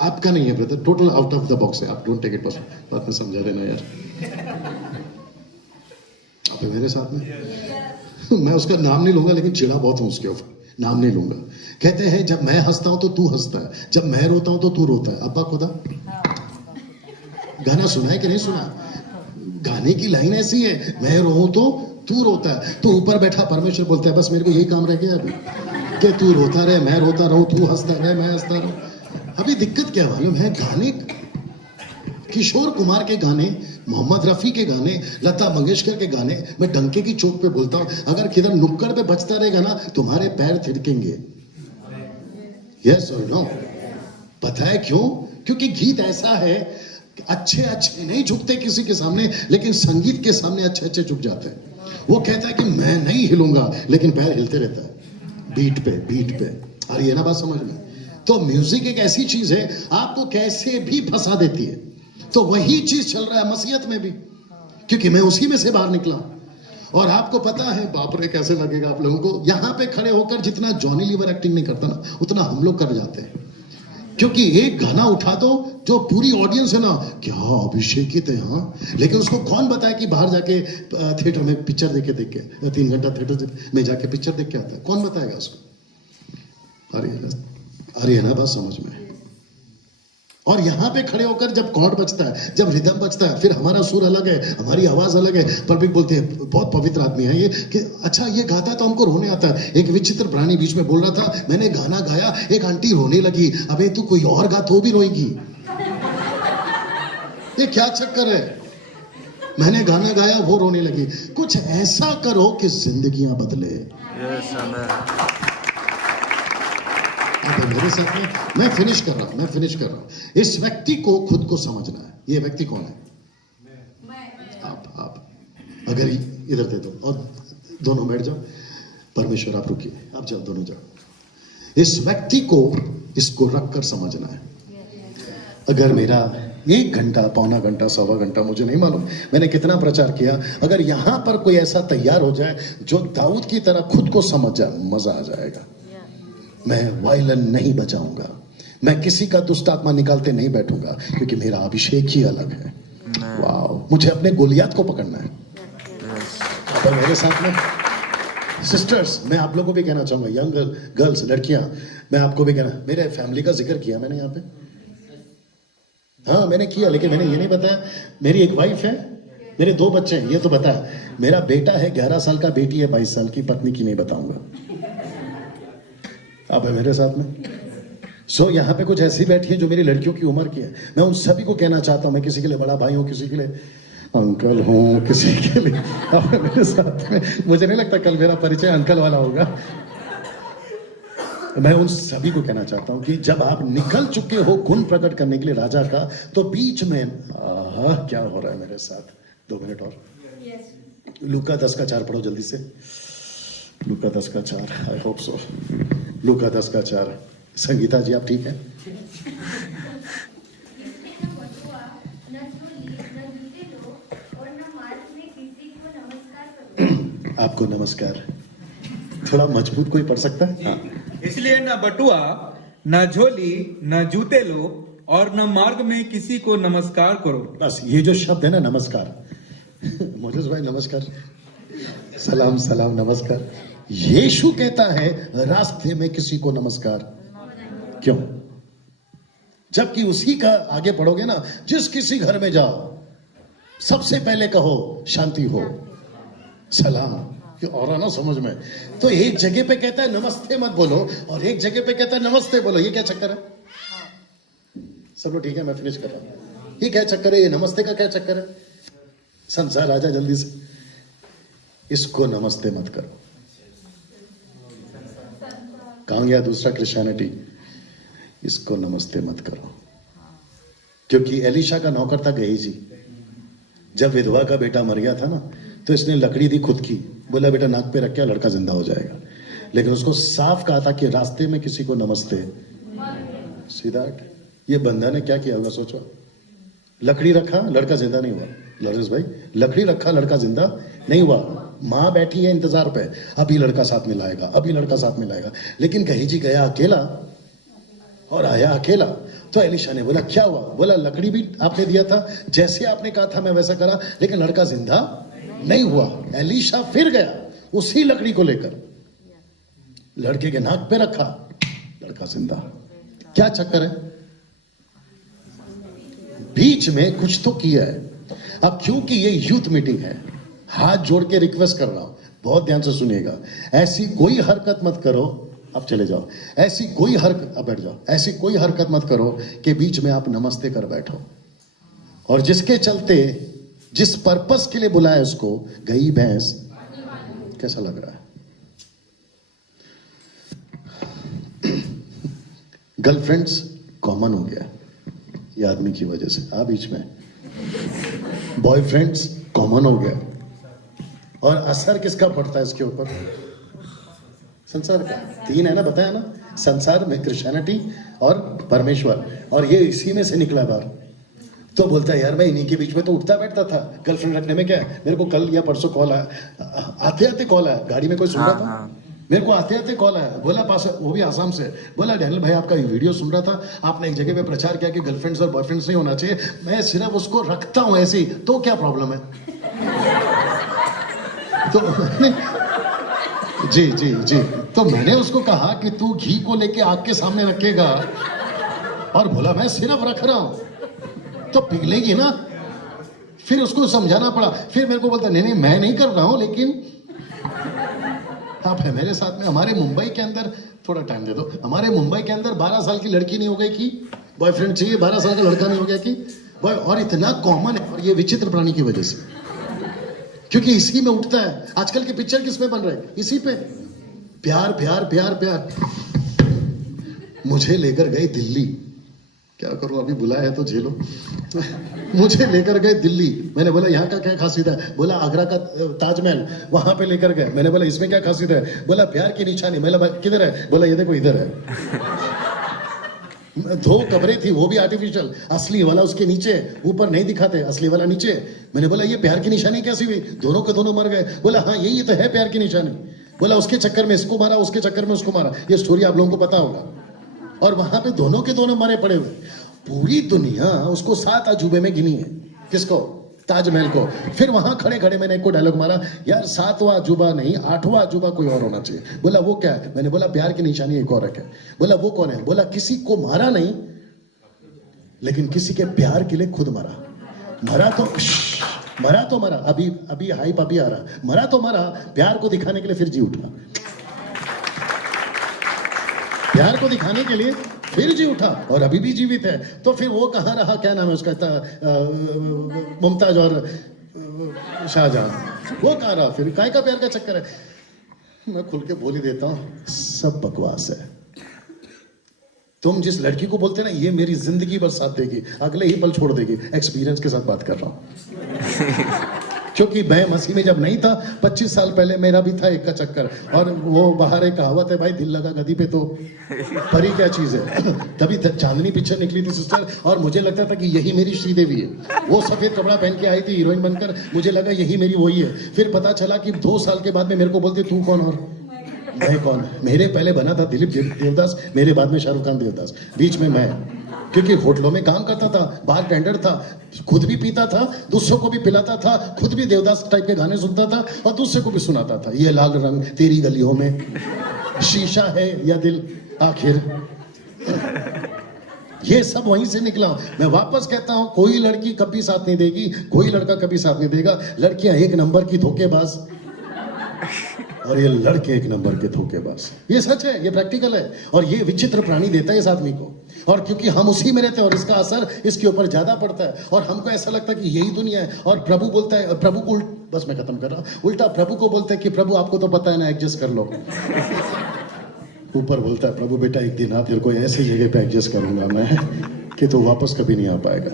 आपका नहीं है brother, total out of the box है। आप डोंट टेक इट पर्सनल, बात में समझा देना यार। आप है मेरे साथ में? मैं उसका नाम नहीं लूंगा, लेकिन चिढ़ा बहुत हूं उसके ऊपर, नाम नहीं लूंगा। कहते हैं जब मैं हंसता हूं तो तू हंसता है, जब मैं रोता हूं तो तू रोता है। अब्बा खुदा गाना सुना है कि नहीं सुना? गाने की लाइन ऐसी है, मैं रोऊं तो तू रोता है। तो ऊपर बैठा परमेश्वर बोलता है बस मेरे को यही काम रह गया अभी, कि तू रोता रहे, मैं रोता रहूं, तू हंसता रहे, मैं हंसता रहूं। अभी दिक्कत क्या मालूम है? गाने, किशोर कुमार के गाने, मोहम्मद रफी के गाने, लता मंगेशकर के गाने, मैं डंके की चोट पे बोलता हूं, अगर किधर नुक्कड़ पे बजता रहेगा ना, तुम्हारे पैर थिरकेंगे। यस और नो? पता है क्यों? क्योंकि गीत ऐसा है, अच्छे अच्छे नहीं झुकते किसी के सामने, लेकिन संगीत के सामने अच्छे अच्छे झुक जाते हैं। वो कहता है कि मैं नहीं हिलूंगा, लेकिन पैर हिलते रहता है बीट पे बीट पे। अरे ये ना बात समझ में? तो म्यूजिक एक ऐसी चीज है, आपको कैसे भी फंसा देती है। तो वही चीज चल रहा है मसीहत में भी, क्योंकि मैं उसी में से बाहर निकला। और आपको पता है, बाप रे कैसे लगेगा आप लोगों को, यहां पे खड़े होकर जितना जॉनी लीवर एक्टिंग नहीं करता ना, उतना हम लोग कर जाते हैं। क्योंकि एक गाना उठा दो, जो पूरी ऑडियंस है ना, क्या अभिषेकित है यहाँ, लेकिन उसको कौन बताए कि बाहर जाके थिएटर में पिक्चर देख के 3 घंटा थिएटर में जाके पिक्चर देख के आता है? कौन बताएगा उसको? अरे है ना बात समझ में? और यहां पे खड़े होकर जब कॉर्ड बजता है, जब रिदम बजता है, फिर हमारा सुर अलग है, हमारी आवाज अलग है। पब्लिक बोलते हैं बहुत पवित्र आदमी है ये, कि अच्छा ये गाता है तो हमको रोने आता है। एक विचित्र प्राणी बीच में बोल रहा था, मैंने गाना गाया, एक आंटी रोने लगी। अबे तू कोई और गा तो भी रोएगी, ये क्या चक्कर है? मैंने गाना गाया, वो रोने लगी। कुछ ऐसा करो कि जिंदगियां बदले। यस आमेन मेरे साथ में, मैं फिनिश कर रहा हूं। इस व्यक्ति को खुद को समझना है। ये व्यक्ति कौन है? आप अगर इधर दे दो और दोनों बैठ जाओ। परमेश्वर आप रुकिए, आप जाओ, दोनों जाओ। इस व्यक्ति को, इसको रख कर समझना है। अगर मेरा 1 घंटा, पौना घंटा, सवा घंटा, मुझे नहीं मालूम मैंने कितना प्रचार किया। अगर यहां पर कोई ऐसा तैयार हो जाए जो दाऊद की तरह खुद को समझ जाए, मजा आ जाएगा। मैं वायलिन नहीं बजाऊंगा, मैं किसी का दुष्ट आत्मा निकालते नहीं बैठूंगा, क्योंकि मेरा अभिषेक ही अलग है। वाओ, मुझे अपने गोलियात को पकड़ना है। अब मेरे साथ में सिस्टर्स, मैं आप लोगों को भी कहना चाहूंगा, यंग गर्ल्स, लड़कियां, मैं आपको भी कहना, मेरे फैमिली का जिक्र किया मैंने यहाँ पे, हाँ मैंने किया, लेकिन मैंने ये नहीं बताया मेरी एक वाइफ है, मेरे 2 बच्चे हैं, ये तो बताया। मेरा बेटा है 11 साल का, बेटी है 22 साल की, पत्नी की नहीं बताऊंगा। आप है मेरे साथ में। सो यहाँ पे कुछ ऐसी बैठी है जो मेरी लड़कियों की उम्र की है। मैं उन सभी को कहना चाहता हूँ, मैं किसी के लिए बड़ा भाई हूँ, किसी के लिए अंकल हूँ, किसी के लिए आप है मेरे साथ में। मुझे नहीं लगता कल मेरा परिचय अंकल वाला होगा। मैं उन सभी को कहना चाहता हूं कि जब आप निकल चुके हो गुण प्रकट करने के लिए राजा का, तो बीच में क्या हो रहा है मेरे साथ। 2 मिनट और। लूका 10:4 पढ़ो जल्दी से। लूका 10:4, आई होप सो। लूका 10:4। संगीता जी आप ठीक है? आपको नमस्कार। थोड़ा मजबूत कोई पढ़ सकता है? हाँ। इसलिए न बटुआ, न झोली, न जूते लो, और न मार्ग में किसी को नमस्कार करो। बस ये जो शब्द है ना, नमस्कार, मोजेस भाई नमस्कार, सलाम सलाम नमस्कार, यीशु कहता है रास्ते में किसी को नमस्कार क्यों? जबकि उसी का आगे पढ़ोगे ना, जिस किसी घर में जाओ सबसे पहले कहो शांति हो, सलाम। और ना समझ में, तो एक जगह पे कहता है नमस्ते मत बोलो, और एक जगह पे कहता है नमस्ते बोलो। ये क्या चक्कर है? सब लोग ठीक है, मैं फिनिश कर रहा हूं। ये क्या चक्कर है? ये नमस्ते का क्या चक्कर है? संसार राजा जल्दी से, इसको नमस्ते मत करो। कहां गया दूसरा क्रिश्चियनिटी? इसको नमस्ते मत करो। क्योंकि एलिशा का नौकर था गेहजी, जब विधवा का बेटा मर गया था ना, तो इसने लकड़ी दी खुद की, बोला बेटा नाक पे रख के लड़का जिंदा हो जाएगा। लेकिन उसको साफ कहा था कि रास्ते में किसी को नमस्ते। सीधा ये बंदा ने क्या किया होगा सोचो। लकड़ी रखा, लड़का जिंदा नहीं हुआ। लॉरेंस भाई, लकड़ी रखा, लड़का जिंदा नहीं हुआ। माँ बैठी है इंतजार पे, अभी लड़का साथ में लाएगा, अभी लड़का साथ में लाएगा। लेकिन गेहजी गया अकेला और आया अकेला। तो एलिशा ने बोला क्या हुआ? बोला लकड़ी भी आपने दिया था, जैसे आपने कहा था मैं वैसा करा, लेकिन लड़का जिंदा नहीं हुआ। एलिशा फिर गया उसी लकड़ी को लेकर, लड़के के नाक पे रखा, लड़का जिंदा। क्या चक्कर है? बीच में कुछ तो किया है। अब क्योंकि ये यूथ मीटिंग है, हाथ जोड़ के रिक्वेस्ट कर रहा हूं, बहुत ध्यान से सुनिएगा। ऐसी कोई हरकत मत करो, अब चले जाओ। ऐसी कोई हरकत, अब बैठ जाओ। ऐसी कोई हरकत मत करो कि बीच में आप नमस्ते कर बैठो। और जिसके चलते, जिस पर्पस के लिए बुलाया उसको, गई भैंस। कैसा लग रहा है? गर्लफ्रेंड्स कॉमन हो गया ये आदमी की वजह से, आ बीच में। बॉयफ्रेंड्स कॉमन हो गया। और असर किसका पड़ता है इसके ऊपर? संसार का। 3 है ना, बताया ना, संसार में क्रिश्चियनिटी और परमेश्वर, और ये इसी में से निकला बाहर। तो बोलता है यार मैं इन्हीं के बीच में तो उठता बैठता था, गर्लफ्रेंड रखने में क्या है? मेरे को कल या परसों कॉल आया, आते आते कॉल आया, गाड़ी में कोई सुन रहा था, मेरे को आते आते कॉल आया, बोला पास, वो भी आसाम से, बोला डैनियल भाई आपका वीडियो सुन रहा था, आपने एक जगह पे प्रचार किया कि गर्लफ्रेंड्स और बॉयफ्रेंड्स नहीं होना चाहिए, मैं सिर्फ उसको रखता हूं ऐसे ही, तो क्या प्रॉब्लम है? तो जी जी जी, तो मैंने उसको कहा कि तू घी को लेके आग के सामने रखेगा, और बोला मैं सिर्फ रख रहा हूं, तो पिघलेगी ना। फिर उसको समझाना पड़ा, फिर मेरे को बोलता नहीं नहीं मैं नहीं कर रहा हूं, लेकिन आप है मेरे साथ में। हमारे मुंबई के अंदर, थोड़ा टाइम दे दो, हमारे मुंबई के अंदर 12 साल की लड़की नहीं हो गई कि बॉयफ्रेंड चाहिए, 12 साल का लड़का नहीं हो गया कि बॉय, और इतना कॉमन है। और ये विचित्र प्राणी की वजह से, क्योंकि इसी में उठता है। आजकल के पिक्चर किस में बन रहे हैं? इसी पे। प्यार प्यार प्यार प्यार। मुझे लेकर गए दिल्ली, क्या करूं अभी बुलाया है तो झेलो। मुझे लेकर गए दिल्ली, मैंने बोला यहाँ का क्या खासियत है? बोला आगरा का ताजमहल, वहां पे लेकर गए। मैंने बोला इसमें क्या खासियत है? बोला प्यार की निशानी। मैंने बोला किधर है? बोला ये देखो इधर है। दो कब्रें थी, वो भी आर्टिफिशियल, असली वाला उसके नीचे, ऊपर नहीं दिखाते, असली वाला नीचे। मैंने बोला ये प्यार की निशानी कैसी हुई, दोनों के दोनों मर गए। बोला हाँ यही तो है प्यार की निशानी। बोला उसके चक्कर में इसको मारा, उसके चक्कर में उसको मारा, ये स्टोरी आप लोगों को पता होगा। और वहां पे दोनों के दोनों मरे पड़े हुए। पूरी दुनिया उसको 7 अजूबे में गिनी है। किसको? ताजमहल को। फिर वहां खड़े खड़े मैंने एक को डायलॉग मारा, यार 7वां अजूबा नहीं 8वां अजूबा कोई और होना चाहिए। बोला वो क्या है? मैंने बोला प्यार की निशानी एक और है। बोला वो कौन है? बोला किसी को मारा नहीं, लेकिन किसी के प्यार के लिए खुद मरा। मरा तो मरा, अभी हाइप अभी आ रहा, मरा तो मरा, प्यार को दिखाने के लिए फिर जी उठा, प्यार को दिखाने के लिए फिर जी उठा, और अभी भी जीवित है। तो फिर वो कहाँ रहा, क्या नाम है उसका, मुमताज और शाहजहां, वो कहाँ रहा? फिर काय का प्यार का चक्कर है। मैं खुल के बोल ही देता हूं, सब बकवास है। तुम जिस लड़की को बोलते ना ये मेरी जिंदगी भर साथ देगी, अगले ही पल छोड़ देगी, एक्सपीरियंस के साथ बात कर रहा हूं। क्योंकि मैं मसीह में जब नहीं था, 25 साल पहले मेरा भी था एक का चक्कर। और वो बाहर एक कहावत है भाई, दिल लगा गदी पे तो परी क्या चीज है। तभी चांदनी पिक्चर निकली थी सिस्टर, और मुझे लगता था कि यही मेरी श्रीदेवी है। वो सफेद कपड़ा पहन के आई थी हीरोइन बनकर, मुझे लगा यही मेरी वही है। फिर पता चला कि 2 साल के बाद में मेरे को बोलती तू कौन और मैं कौन। मेरे पहले बना था दिलीप देवदास, मेरे बाद में शाहरुख खान देवदास, बीच में मैं। क्योंकि होटलों में काम करता था, बार टेंडर था, खुद भी पीता था, दूसरों को भी पिलाता था, खुद भी देवदास टाइप के गाने सुनता था और दूसरे को भी सुनाता था। ये लाल रंग तेरी गलियों में, शीशा है या दिल आखिर, ये सब वहीं से निकला। मैं वापस कहता हूं, कोई लड़की कभी साथ नहीं देगी, कोई लड़का कभी साथ नहीं देगा। लड़कियां 1 नंबर की धोखेबाज, और ये लड़के 1 नंबर के धोखेबाज। ये सच है, ये प्रैक्टिकल है, और ये विचित्र प्राणी देता है इस आदमी को। और क्योंकि हम उसी में रहते हैं और इसका असर इसके ऊपर ज्यादा पड़ता है, और हमको ऐसा लगता है कि यही दुनिया है। और प्रभु बोलता है, प्रभु को बस मैं खत्म कर रहा हूं, उल्टा प्रभु को बोलता है कि प्रभु आपको तो पता है ना, एडजस्ट कर लो। ऊपर बोलता है प्रभु बेटा एक दिन तेरे को ऐसी जगह पे एडजस्ट करूंगा मैं कि तो वापस कभी नहीं आ पाएगा।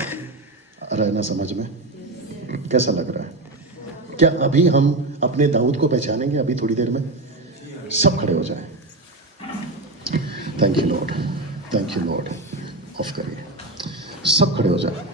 आ रहा है ना समझ में? कैसा लग रहा है? क्या अभी हम अपने दाऊद को पहचानेंगे? अभी थोड़ी देर में सब खड़े हो जाए। Thank you Lord, thank you Lord. Of करिए, सब खड़े हो जाए।